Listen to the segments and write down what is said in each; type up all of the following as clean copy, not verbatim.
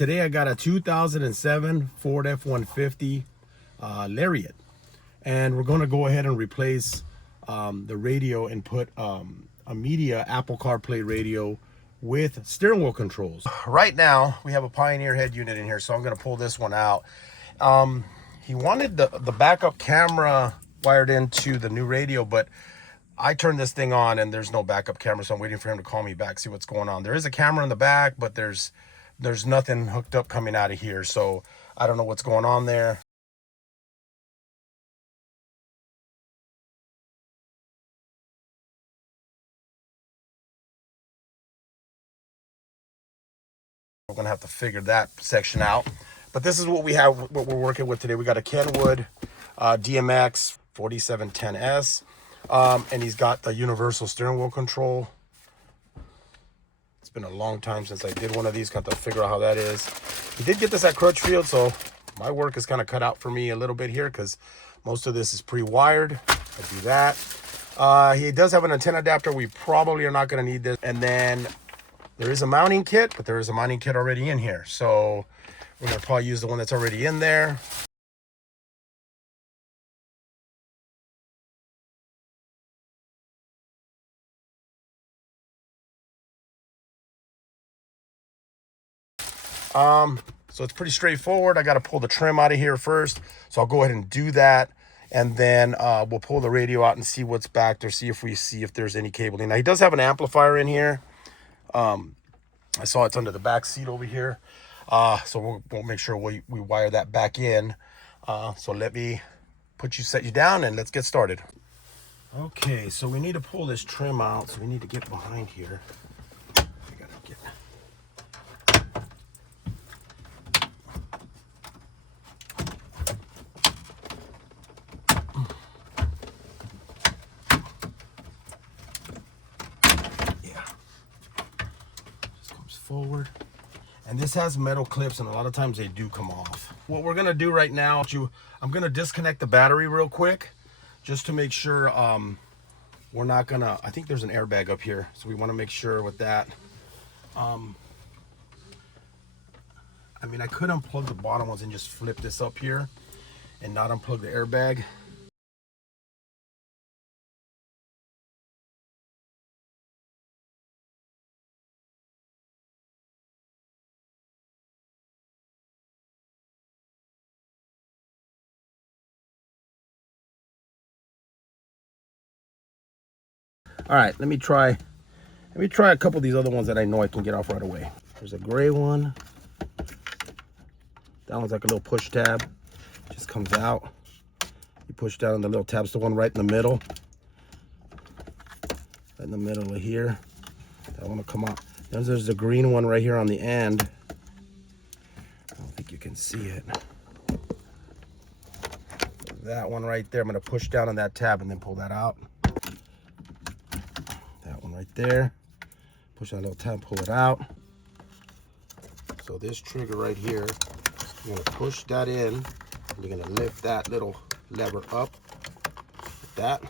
Today I got a 2007 Ford F150 Lariat, and we're going to go ahead and replace the radio and put a media Apple CarPlay radio with steering wheel controls. Right now we have a Pioneer head unit in here, so I'm going to pull this one out. He wanted the backup camera wired into the new radio, but I turned this thing on and there's no backup camera, so I'm waiting for him to call me back, see what's going on. There is a camera in the back, but there's nothing hooked up coming out of here, so I don't know what's going on there. We're gonna have to figure that section out. But this is what we have, what we're working with today. We got a Kenwood DMX 4710S, and he's got the universal steering wheel control. It's been a long time since I did one of these. Got to figure out how that is. He did get this at Crutchfield, so my work is kind of cut out for me a little bit here because most of this is pre-wired. I do that. He does have an antenna adapter. We probably are not going to need this. And then there is a mounting kit, but there is a mounting kit already in here. So we're going to probably use the one that's already in there. So it's pretty straightforward. I got to pull the trim out of here first, so I'll go ahead and do that, and then we'll pull the radio out and see what's back there, see if there's any cabling. Now he does have an amplifier in here. I saw it's under the back seat over here, so we'll make sure we wire that back in. So let me set you down and let's get started. Okay, so we need to pull this trim out, so we need to get behind here. Forward, and this has metal clips, and a lot of times they do come off. What we're gonna do right now, I'm gonna disconnect the battery real quick just to make sure we're not gonna, I think there's an airbag up here, so we want to make sure with that. I mean, I could unplug the bottom ones and just flip this up here and not unplug the airbag. All right, let me try a couple of these other ones that I know I can get off right away. There's a gray one. That one's like a little push tab. Just comes out. You push down on the little tab's the one right in the middle. Right in the middle of here. That one will come out. Then there's the green one right here on the end. I don't think you can see it. That one right there. I'm gonna push down on that tab and then pull that out. Right there, push that little tab, pull it out. So this trigger right here, you're gonna push that in, and you're gonna lift that little lever up like that.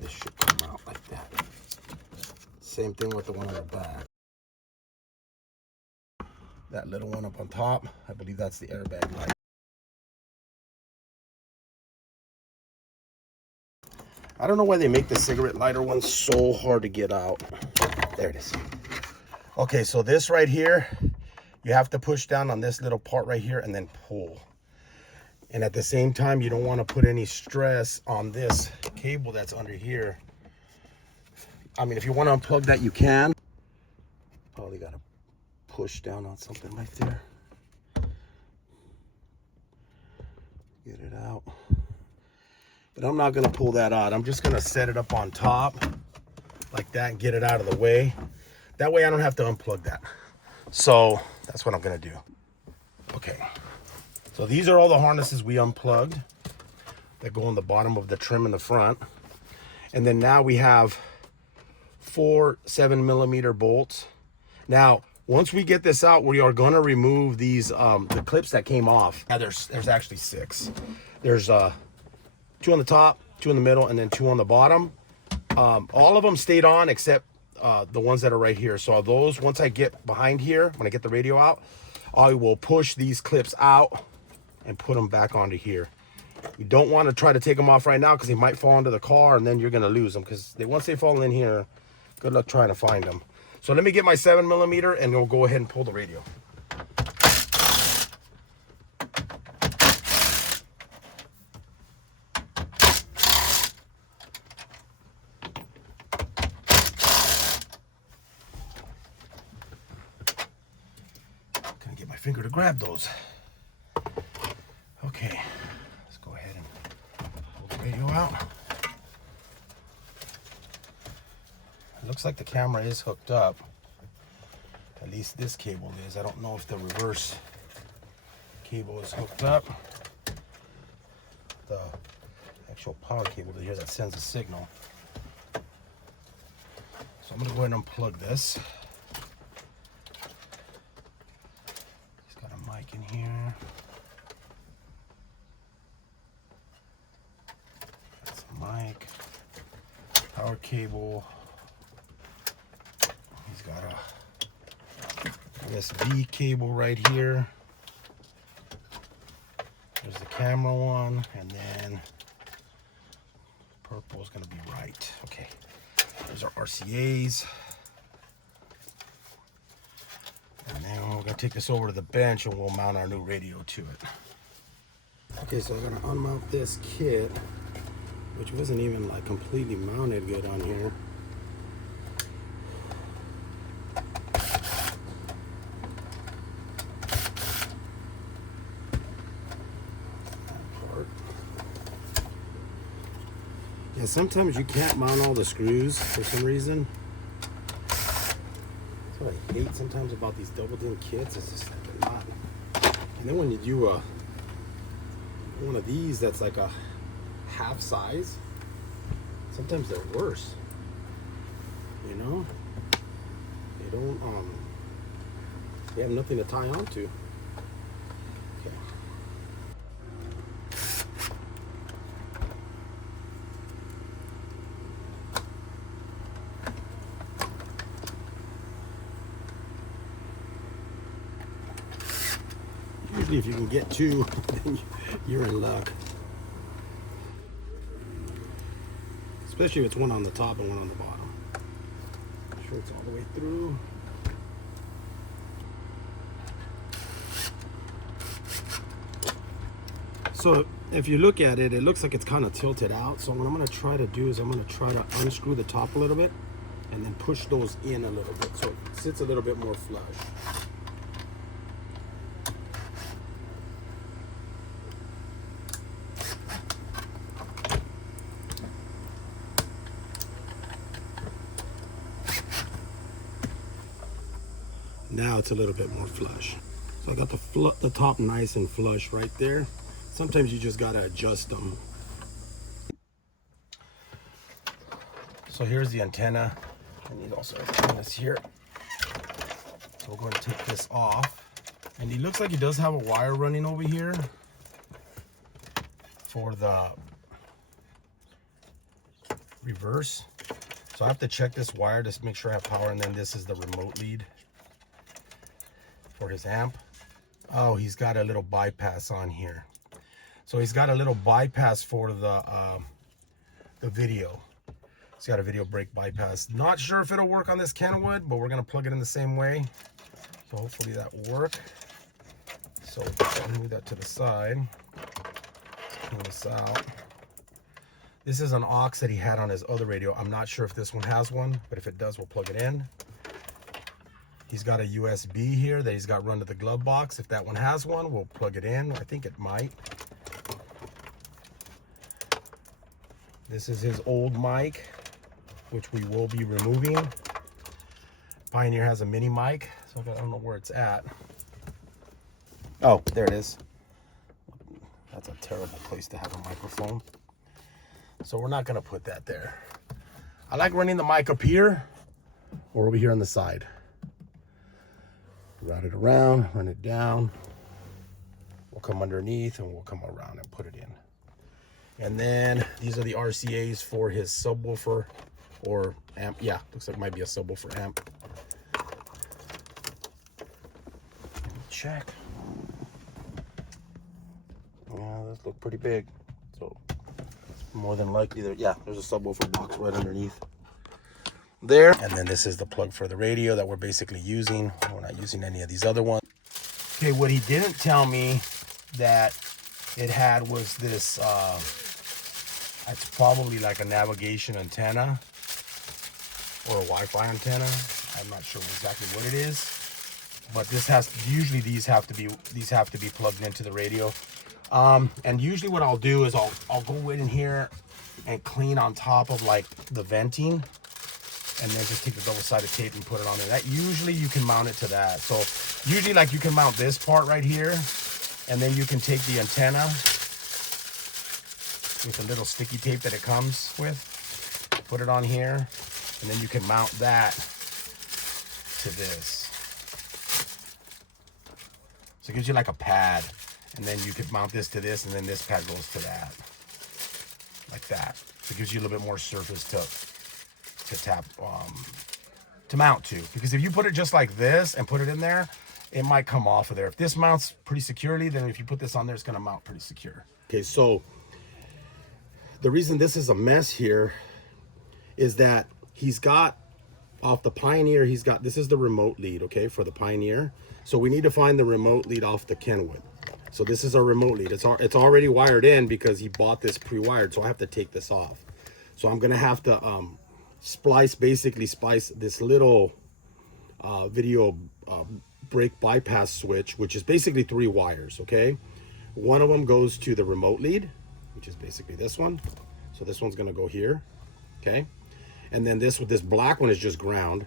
This should come out like that. Same thing with the one on the back. That little one up on top, I believe that's the airbag light. I don't know why they make the cigarette lighter one so hard to get out. There it is. Okay, so this right here, you have to push down on this little part right here and then pull. And at the same time, you don't want to put any stress on this cable that's under here. I mean, if you want to unplug that, you can. Probably got to push down on something right there. Get it out. But I'm not gonna pull that out. I'm just gonna set it up on top like that and get it out of the way. That way I don't have to unplug that. So that's what I'm gonna do. Okay, so these are all the harnesses we unplugged that go on the bottom of the trim in the front. And then now we have 4 7mm bolts. Now, once we get this out, we are gonna remove these, the clips that came off. Now there's actually 6. There's 2 on the top, 2 in the middle, and then 2 on the bottom. All of them stayed on except the ones that are right here. So those, once I get behind here, when I get the radio out, I will push these clips out and put them back onto here. You don't want to try to take them off right now because they might fall into the car and then you're going to lose them, because once they fall in here, good luck trying to find them. So let me get my 7mm and we'll go ahead and pull the radio. Gonna get my finger to grab those. Okay, let's go ahead and pull the radio out. It looks like the camera is hooked up. At least this cable is. I don't know if the reverse cable is hooked up. The actual power cable to here that sends a signal. So I'm gonna go ahead and unplug this. It's got a mic in here. That's a mic. Power cable. He's got a USB cable right here. There's the camera one, and then purple is going to be right. Okay, there's our RCAs. And then we're going to take this over to the bench and we'll mount our new radio to it. Okay, so I'm going to unmount this kit, which wasn't even like completely mounted good on here. Yeah, sometimes you can't mount all the screws for some reason. That's what I hate sometimes about these double din kits. It's just like they're not. And then when you do one of these that's like a half size, sometimes they're worse. You know? They don't they have nothing to tie onto. Okay. Usually if you can get two, then you're in luck. Especially if it's one on the top and one on the bottom. Make sure it's all the way through. So if you look at it, it looks like it's kind of tilted out. So what I'm going to try to do is I'm going to try to unscrew the top a little bit and then push those in a little bit so it sits a little bit more flush. Now it's a little bit more flush. So I got the top nice and flush right there. Sometimes you just gotta adjust them. So here's the antenna. I need also antennas here. So we're going to take this off. And he looks like he does have a wire running over here for the reverse. So I have to check this wire to make sure I have power, and then this is the remote lead for his amp. Oh, he's got a little bypass on here. So he's got a little bypass for the video. He's got a video brake bypass. Not sure if it'll work on this Kenwood, but we're gonna plug it in the same way. So hopefully that will work. So I'll move that to the side. Let's pull this out. This is an aux that he had on his other radio. I'm not sure if this one has one, but if it does, we'll plug it in. He's got a USB here that he's got run to the glove box. If that one has one, we'll plug it in. I think it might. This is his old mic, which we will be removing. Pioneer has a mini mic, so I don't know where it's at. Oh, there it is. That's a terrible place to have a microphone. So we're not gonna put that there. I like running the mic up here or over here on the side. Route it around, run it down. We'll come underneath and we'll come around and put it in. And then these are the RCAs for his subwoofer or amp. Yeah, looks like it might be a subwoofer amp. check. Yeah, those look pretty big. So more than likely there, yeah, there's a subwoofer box right underneath there. And then this is the plug for the radio that we're basically using. We're not using any of these other ones. Okay, what he didn't tell me that it had was this, it's probably like a navigation antenna or a Wi-Fi antenna. I'm not sure exactly what it is, but this has, usually these have to be plugged into the radio. And usually what I'll do is I'll go in here and clean on top of like the venting, and then just take the double-sided tape and put it on there. That usually you can mount it to that. So usually like you can mount this part right here, and then you can take the antenna with the little sticky tape that it comes with, put it on here, and then you can mount that to this. So it gives you like a pad, and then you could mount this to this, and then this pad goes to that, like that. So it gives you a little bit more surface to mount to. Because if you put it just like this and put it in there, it might come off of there. If this mounts pretty securely, then if you put this on there, it's gonna mount pretty secure. Okay, so the reason this is a mess here is that he's got off the Pioneer, this is the remote lead, okay, for the Pioneer. So we need to find the remote lead off the Kenwood. So this is our remote lead. It's already wired in because he bought this pre-wired, so I have to take this off. So I'm gonna have to basically splice this little video brake bypass switch, which is basically 3 wires, okay? One of them goes to the remote lead, which is basically this one. So this one's gonna go here, okay? And then this black one is just ground.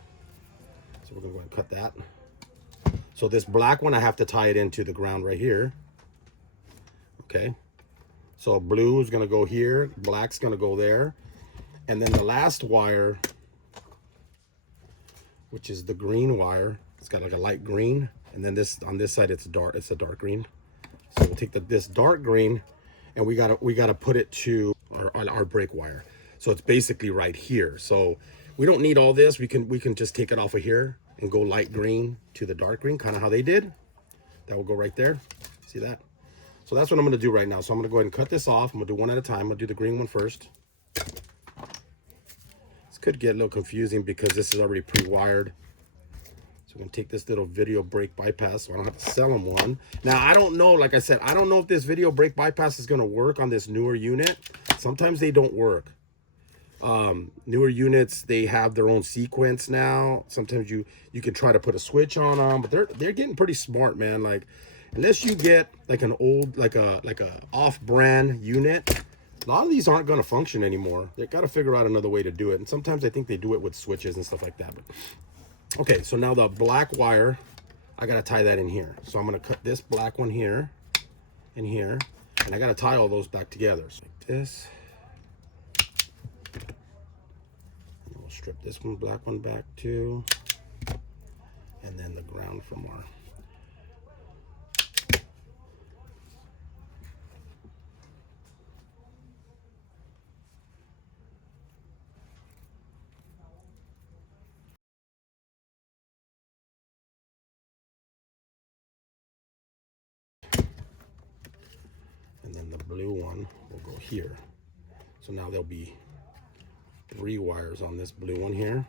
So we're gonna go ahead and cut that. So this black one, I have to tie it into the ground right here. Okay, so blue is gonna go here, black's gonna go there, and then the last wire, which is the green wire, it's got like a light green, and then this on this side it's a dark green. So we'll take this dark green, and we gotta put it to our brake wire. So it's basically right here. So we don't need all this. We can just take it off of here and go light green to the dark green, kind of how they did. That will go right there. See that? So that's what I'm gonna do right now. So I'm gonna go ahead and cut this off. I'm gonna do one at a time. I'm gonna do the green one first. This could get a little confusing because this is already pre-wired. So I'm gonna take this little video brake bypass so I don't have to sell them one. Now, I don't know, like I said, I don't know if this video brake bypass is gonna work on this newer unit. Sometimes they don't work. Newer units, they have their own sequence now. Sometimes you can try to put a switch on them, but they're getting pretty smart, man. Like, unless you get like an old, like a off-brand unit, a lot of these aren't going to function anymore. They got to figure out another way to do it. And sometimes I think they do it with switches and stuff like that. But okay, so now the black wire, I got to tie that in here. So I'm going to cut this black one here and here, and I got to tie all those back together. So like this. And we'll strip this black one back too. And then the ground from our blue one will go here. So now there'll be 3 wires on this blue one here.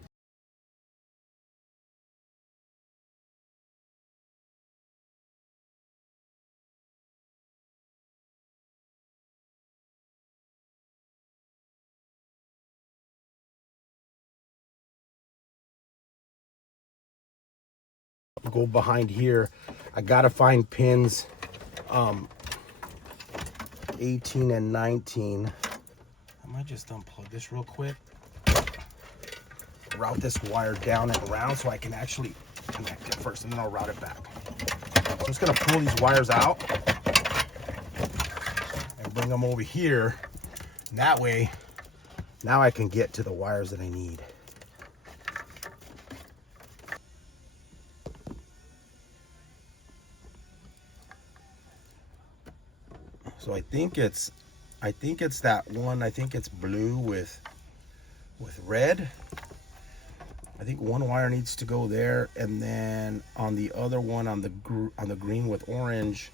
Go behind here. I gotta find pins 18 and 19. I might just unplug this real quick. Route this wire down and around so I can actually connect it first, and then I'll route it back. I'm just gonna pull these wires out and bring them over here. And that way, now I can get to the wires that I need. So I think it's that one. I think it's blue with red. I think one wire needs to go there, and then on the other one, on the green with orange,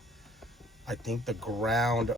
I think the ground.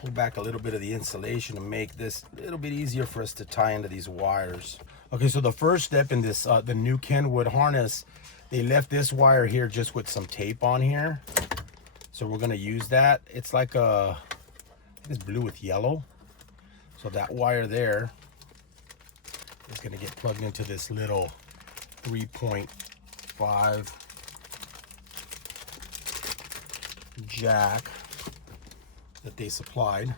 Pull back a little bit of the insulation to make this a little bit easier for us to tie into these wires. Okay, so the first step in this, the new Kenwood harness, they left this wire here just with some tape on here. So we're gonna use that. It's like I think it's blue with yellow. So that wire there is gonna get plugged into this little 3.5 jack that they supplied.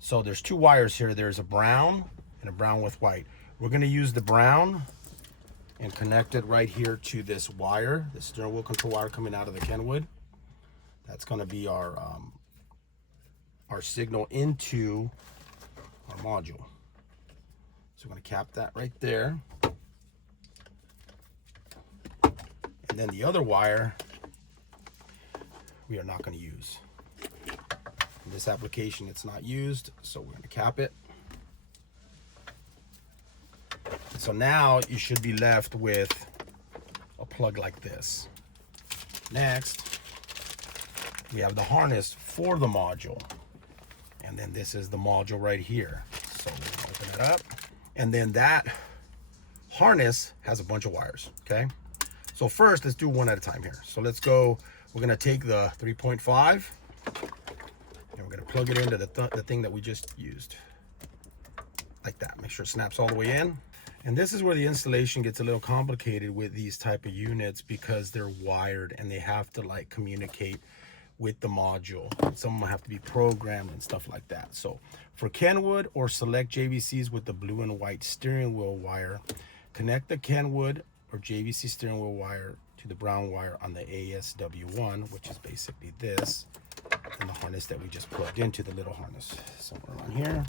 So there's two wires here. There's a brown and a brown with white. We're going to use the brown and connect it right here to this wire, the steering wheel control wire coming out of the Kenwood. That's going to be our signal into our module. So we're going to cap that right there. And then the other wire we are not going to use. In this application, it's not used, so we're going to cap it. So now you should be left with a plug like this. Next, we have the harness for the module. And then this is the module right here. So we'll open it up. And then that harness has a bunch of wires, okay? So first, let's do one at a time here. So let's go, we're going to take the 3.5. and we're going to plug it into the thing that we just used. Like that. Make sure it snaps all the way in. And this is where the installation gets a little complicated with these type of units, because they're wired and they have to like communicate with the module. Some of them have to be programmed and stuff like that. So for Kenwood or select JVCs with the blue and white steering wheel wire, connect the Kenwood or JVC steering wheel wire to the brown wire on the ASW1, which is basically this, and the harness that we just plugged into, the little harness somewhere around here,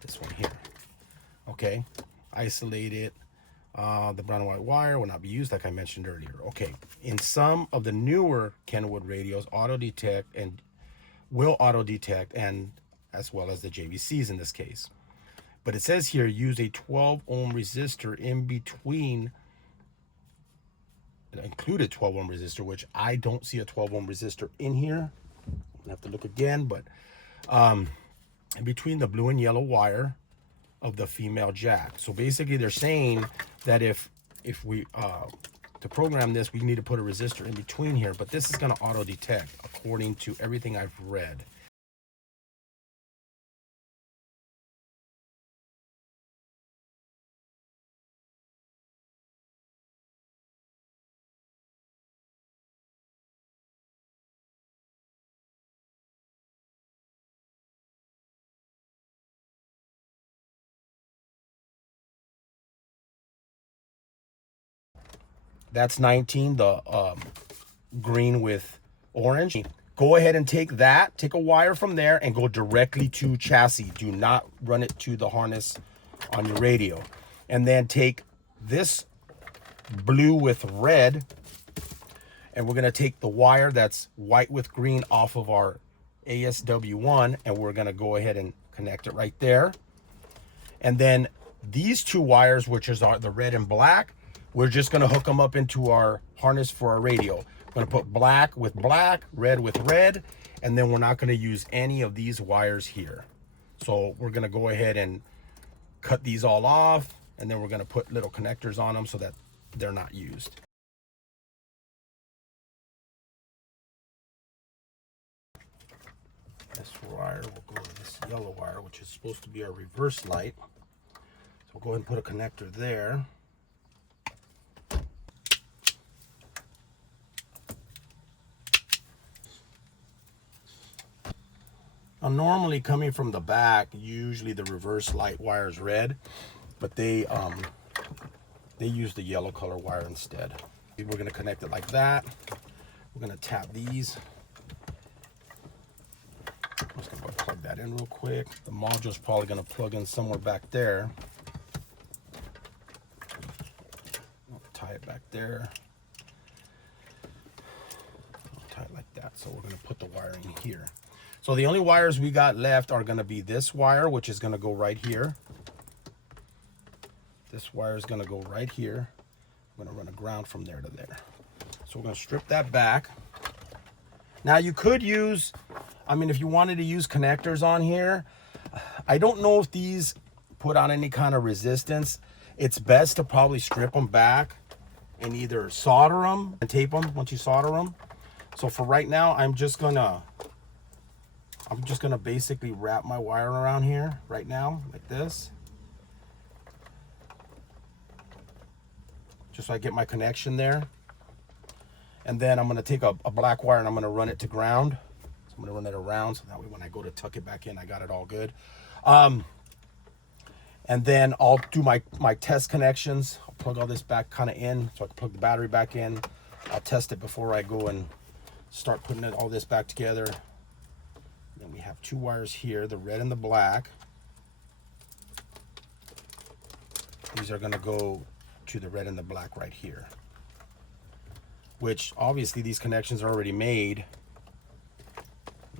this one here. Okay, isolate it. The brown and white wire will not be used, like I mentioned earlier. Okay, in some of the newer Kenwood radios, auto detect and will auto detect, and as well as the JVCs in this case. But it says here, use a 12 ohm resistor in between, included 12 ohm resistor, which I don't see a 12 ohm resistor in here. I have to look again, but in between the blue and yellow wire of the female jack. So basically they're saying that if we to program this, we need to put a resistor in between here, but this is going to auto detect according to everything I've read. That's 19, the green with orange. Go ahead and take that, take a wire from there and go directly to chassis. Do not run it to the harness on your radio. And then take this blue with red, and we're gonna take the wire that's white with green off of our ASW1, and we're gonna go ahead and connect it right there. And then these two wires, which is the red and black, we're just gonna hook them up into our harness for our radio. We're gonna put black with black, red with red, and then we're not gonna use any of these wires here. So we're gonna go ahead and cut these all off, And then we're going to put little connectors on them so that they're not used. This wire will go to this yellow wire, which is supposed to be our reverse light. So we'll go ahead and put a connector there. Now, normally coming from the back, usually the reverse light wire is red, but they use the yellow color wire instead. We're going to connect it like that. We're going to tap these. I'm just going to plug that in real quick. The module's probably going to plug in somewhere back there. I'll tie it back there. I'll tie it like that. So we're going to put the wiring here. So the only wires we got left are going to be this wire, which is going to go right here. This wire is going to go right here. I'm going to run a ground from there to there. So we're going to strip that back. Now you could use, I mean, if you wanted to use connectors on here, I don't know if these put on any kind of resistance. It's best to probably strip them back and either solder them and tape them once you solder them. So for right now, I'm just gonna basically wrap my wire around here right now, like this. Just so I get my connection there. And then I'm gonna take a black wire and I'm gonna run it to ground. So I'm gonna run that around so that way when I go to tuck it back in, I got it all good. And then I'll do my test connections. I'll plug all this back kind of in so I can plug the battery back in. I'll test it before I go and start putting all this back together. Then we have two wires here, the red and the black. These are gonna go to the red and the black right here. Which obviously these connections are already made.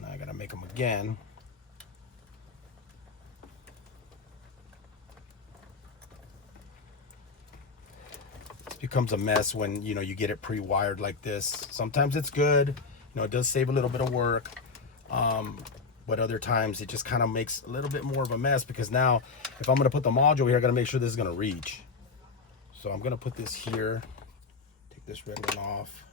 Now I gotta make them again. This becomes a mess when you get it pre-wired like this. Sometimes it's good, it does save a little bit of work. But other times it just kind of makes a little bit more of a mess because now if I'm gonna put the module here, I gotta make sure this is gonna reach. So I'm gonna put this here, take this red one off.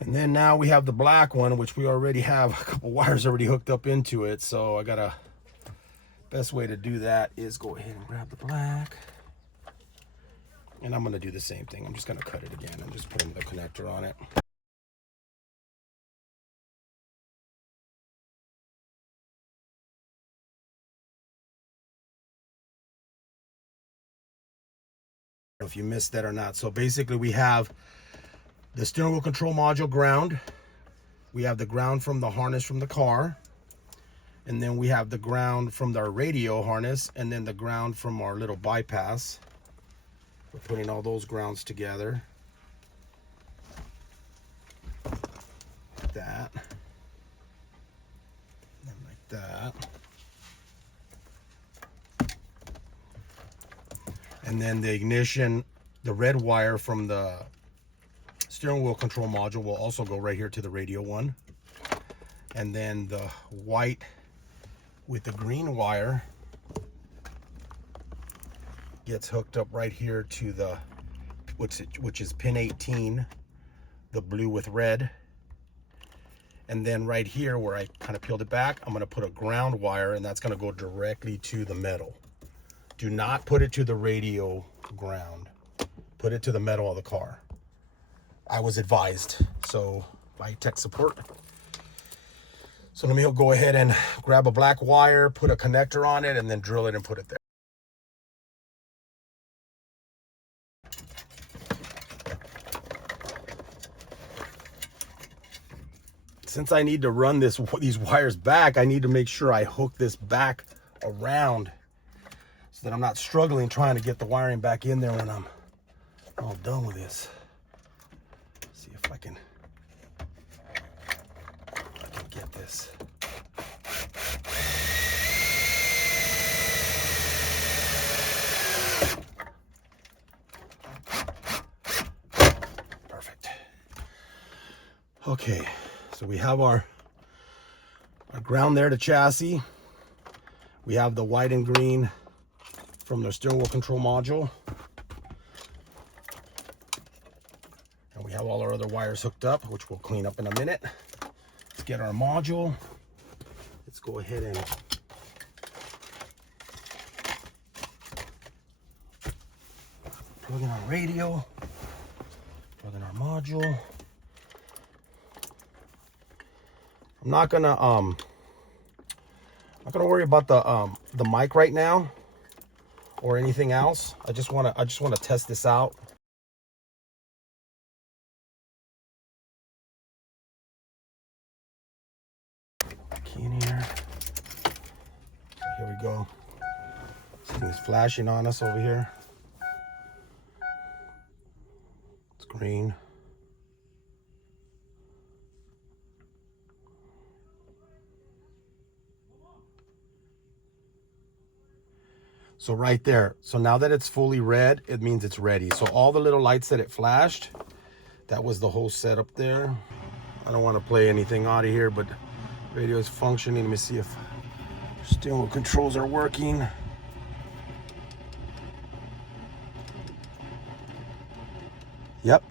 And then now we have the black one, which we already have a couple wires already hooked up into it. So best way to do that is go ahead and grab the black. And I'm gonna do the same thing. I'm just gonna cut it again and just put the connector on it. I don't know if you missed that or not. So basically we have the steering wheel control module ground. We have the ground from the harness from the car. And then we have the ground from our radio harness and then the ground from our little bypass. We're putting all those grounds together. Like that. And like that. And then the ignition, the red wire from the steering wheel control module will also go right here to the radio one. And then the white with the green wire gets hooked up right here to the, which is pin 18, the blue with red. And then right here where I kind of peeled it back, I'm gonna put a ground wire and that's gonna go directly to the metal. Do not put it to the radio ground. Put it to the metal of the car. I was advised, so by tech support. So let me go ahead and grab a black wire, put a connector on it, and then drill it and put it there. Since I need to run these wires back, I need to make sure I hook this back around so that I'm not struggling trying to get the wiring back in there when I'm all done with this. Let's see if I can get this. Okay, so we have our ground there to chassis. We have the white and green from the steering wheel control module. And we have all our other wires hooked up, which we'll clean up in a minute. Let's get our module. Let's go ahead and plug in our radio, plug in our module. I'm not gonna worry about the mic right now or anything else. I just wanna test this out. Key in here. So here we go. This thing's flashing on us over here. It's green. So right there, so now that it's fully red, it means it's ready. So all the little lights that it flashed, that was the whole setup there. I don't want to play anything out of here, but radio is functioning. Let me see if steering wheel controls are working. Yep.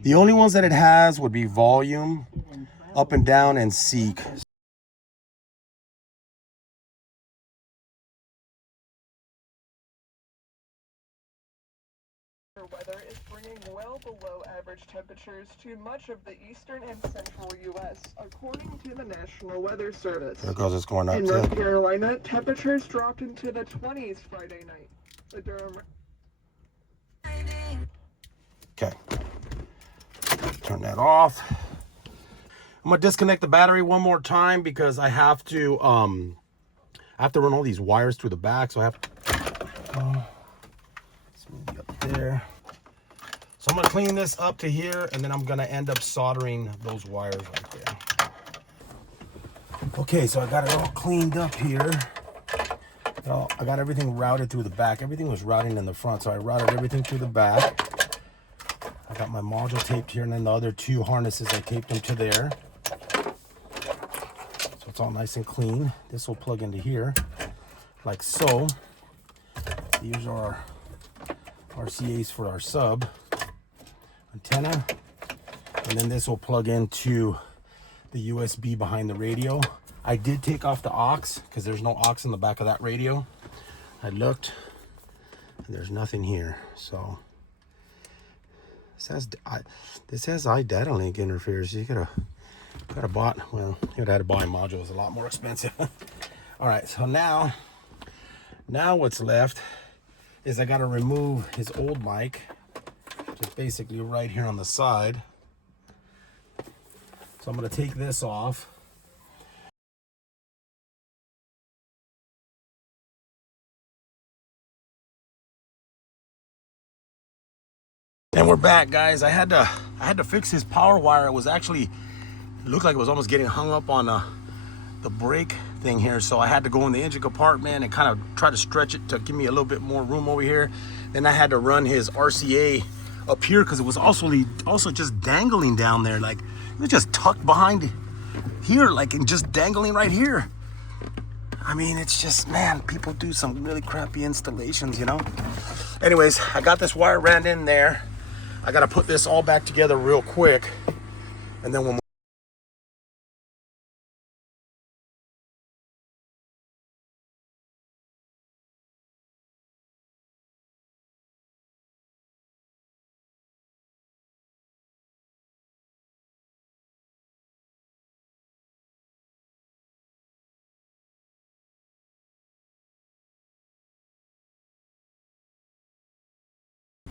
The only ones that it has would be volume, up and down, and seek. Weather is bringing well below average temperatures to much of the eastern and central U.S., according to the National Weather Service. There goes, it's going up. In North Carolina, temperatures dropped into the 20s Friday night. The Durham. Okay. Turn that off. I'm gonna disconnect the battery one more time because I have to run all these wires through the back, so I have to let's move it up there. So I'm gonna clean this up to here, and then I'm gonna end up soldering those wires right there. Okay, so I got it all cleaned up here. I got everything routed through the back. Everything was routing in the front, so I routed everything through the back. I got my module taped here, and then the other two harnesses, I taped them to there. So it's all nice and clean. This will plug into here, like so. These are our RCAs for our sub antenna. And then this will plug into the USB behind the radio. I did take off the aux because there's no aux in the back of that radio. I looked, and there's nothing here. So this has iData link interference. You gotta bought. Well, you'd have to buy a module. It's a lot more expensive. All right, so now what's left is I gotta remove his old mic, just basically right here on the side. So I'm gonna take this off. And we're back, guys. I had to fix his power wire. It was actually, it looked like it was almost getting hung up on the brake thing here. So I had to go in the engine compartment and kind of try to stretch it to give me a little bit more room over here. Then I had to run his RCA up here because it was also just dangling down there. Like it was just tucked behind here, like, and just dangling right here. I mean, it's just, man, people do some really crappy installations, you know? Anyways, I got this wire ran in there. I got to put this all back together real quick, and then we'll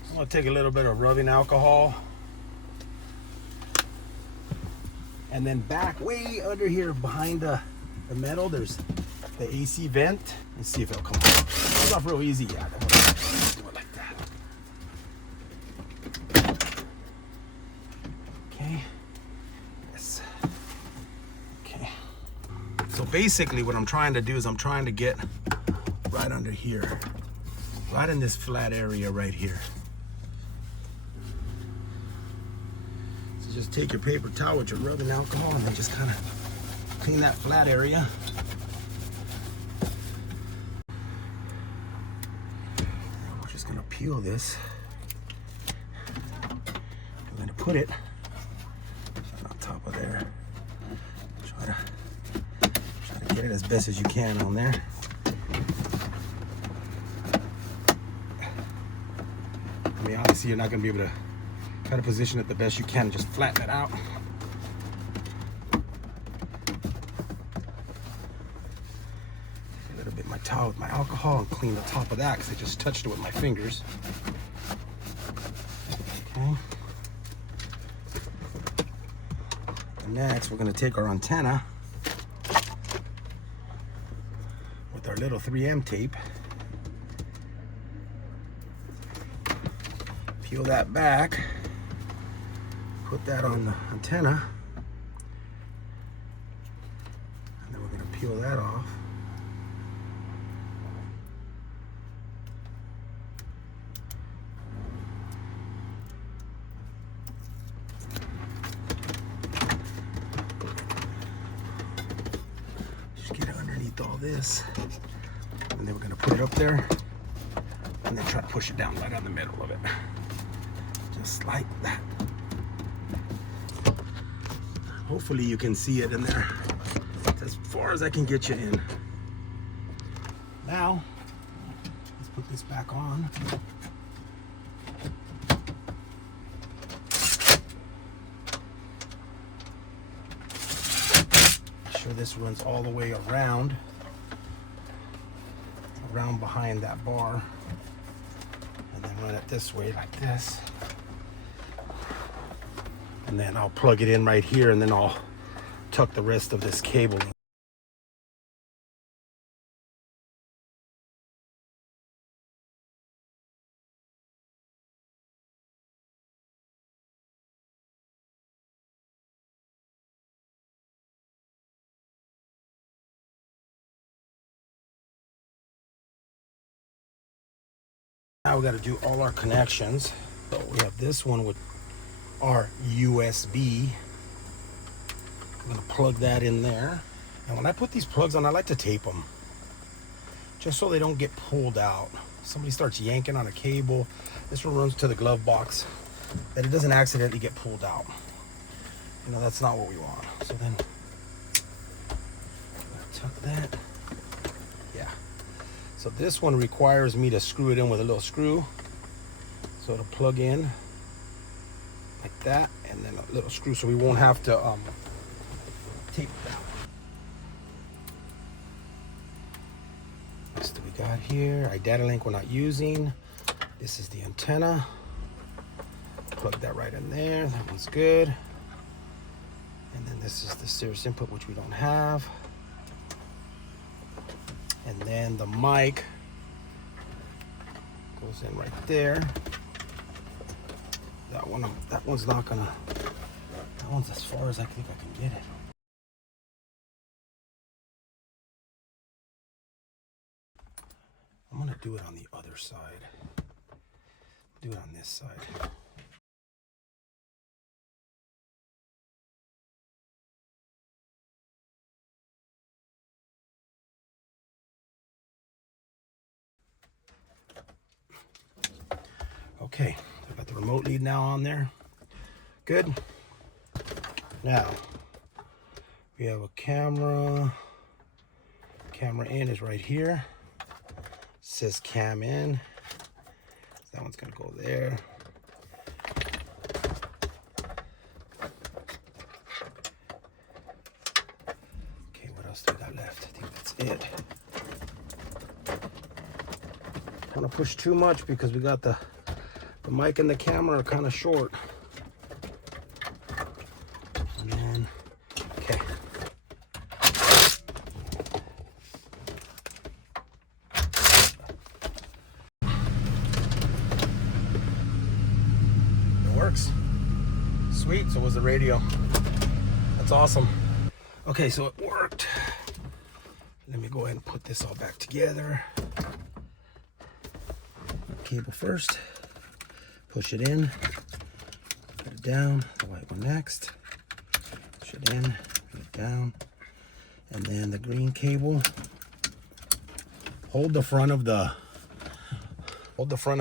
I'm gonna take a little bit of rubbing alcohol, and then back way under here behind the metal, there's the AC vent. Let's see if it'll come off. It comes off real easy. Yeah, let's do it like that. Okay. Yes. Okay. So basically what I'm trying to do is I'm trying to get right under here, right in this flat area right here. So just take your paper towel with your rubbing alcohol and then just kind of clean that flat area. We're just gonna peel this. I'm gonna put it on top of there. Try to get it as best as you can on there. I mean, obviously you're not gonna be able to try to position it the best you can. Just flatten it out. A little bit of my towel with my alcohol and clean the top of that because I just touched it with my fingers. Okay. And next, we're gonna take our antenna with our little 3M tape. Peel that back. Put that on the antenna. And then we're gonna peel that off. Just get it underneath all this. And then we're gonna put it up there and then try to push it down right on the middle of it. Just like that. Hopefully you can see it in there. It's as far as I can get you in. Now, let's put this back on. Make sure this runs all the way around behind that bar. And then run it this way like this. And then I'll plug it in right here and then I'll tuck the rest of this cable in. Now we got to do all our connections. So we have this one with our USB. I'm gonna plug that in there. And when I put these plugs on, I like to tape them just so they don't get pulled out. Somebody starts yanking on a cable, this one runs to the glove box, that it doesn't accidentally get pulled out. You know, that's not what we want. So then tuck that. Yeah. So this one requires me to screw it in with a little screw. So it'll plug in like that, and then a little screw so we won't have to tape it down. Next we got here, our data link we're not using. This is the antenna. Plug that right in there, that one's good. And then this is the Sirius input, which we don't have. And then the mic goes in right there. That one's not gonna, that one's as far as I think I can get it. I'm gonna do it on the other side. Do it on this side. Okay, I got the remote lead now on there. Good. Now, we have a camera. Camera in is right here. It says cam in. That one's gonna go there. Okay, what else do we got left? I think that's it. Don't want to push too much because we got the mic and the camera are kind of short. And then, okay. It works. Sweet, so was the radio. That's awesome. Okay, so it worked. Let me go ahead and put this all back together. Cable first. Push it in. Put it down. The white one next. Push it in. Put it down. And then the green cable. Hold the front of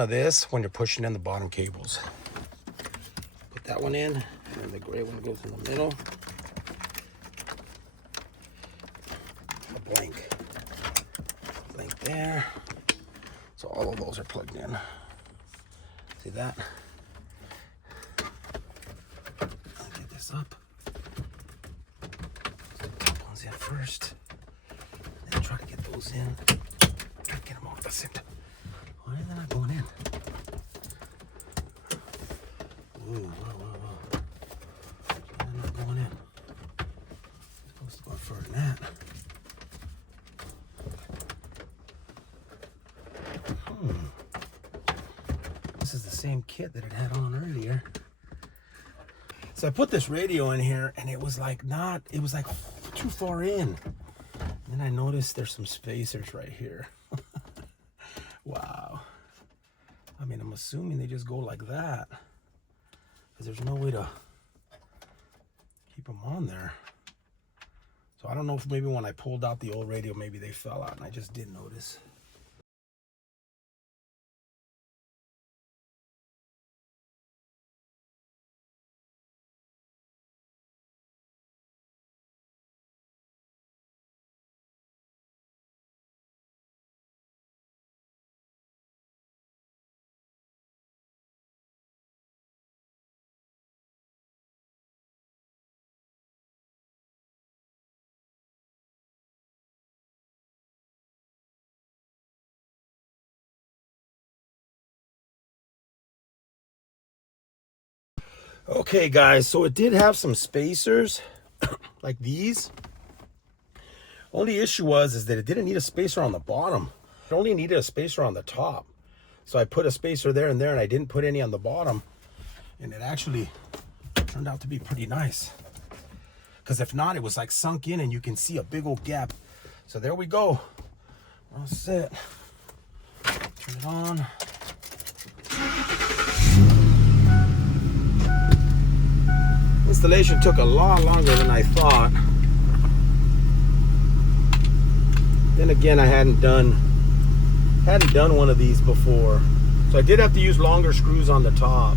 this when you're pushing in the bottom cables. Put that one in, and the gray one goes in the middle. A blank there. So all of those are plugged in. See that? I'll get this up. The top ones in first. Then try to get those in. Try to get them off the center. Why are they not going in? Ooh, whoa. They're not going in. It's supposed to go further than that. This is the same kit that it had on earlier. So I put this radio in here, and it was like too far in. And then I noticed there's some spacers right here. Wow. I mean, I'm assuming they just go like that, because there's no way to keep them on there. So I don't know if maybe when I pulled out the old radio, maybe they fell out, and I just didn't notice. Okay guys, so it did have some spacers like these. Only issue was that it didn't need a spacer on the bottom. It only needed a spacer on the top. So I put a spacer there, and I didn't put any on the bottom. And it actually turned out to be pretty nice. Because if not, it was like sunk in, and you can see a big old gap. So there we go. We're all set. Turn it on. Installation took a lot longer than I thought. Then again, I hadn't done one of these before, so I did have to use longer screws on the top.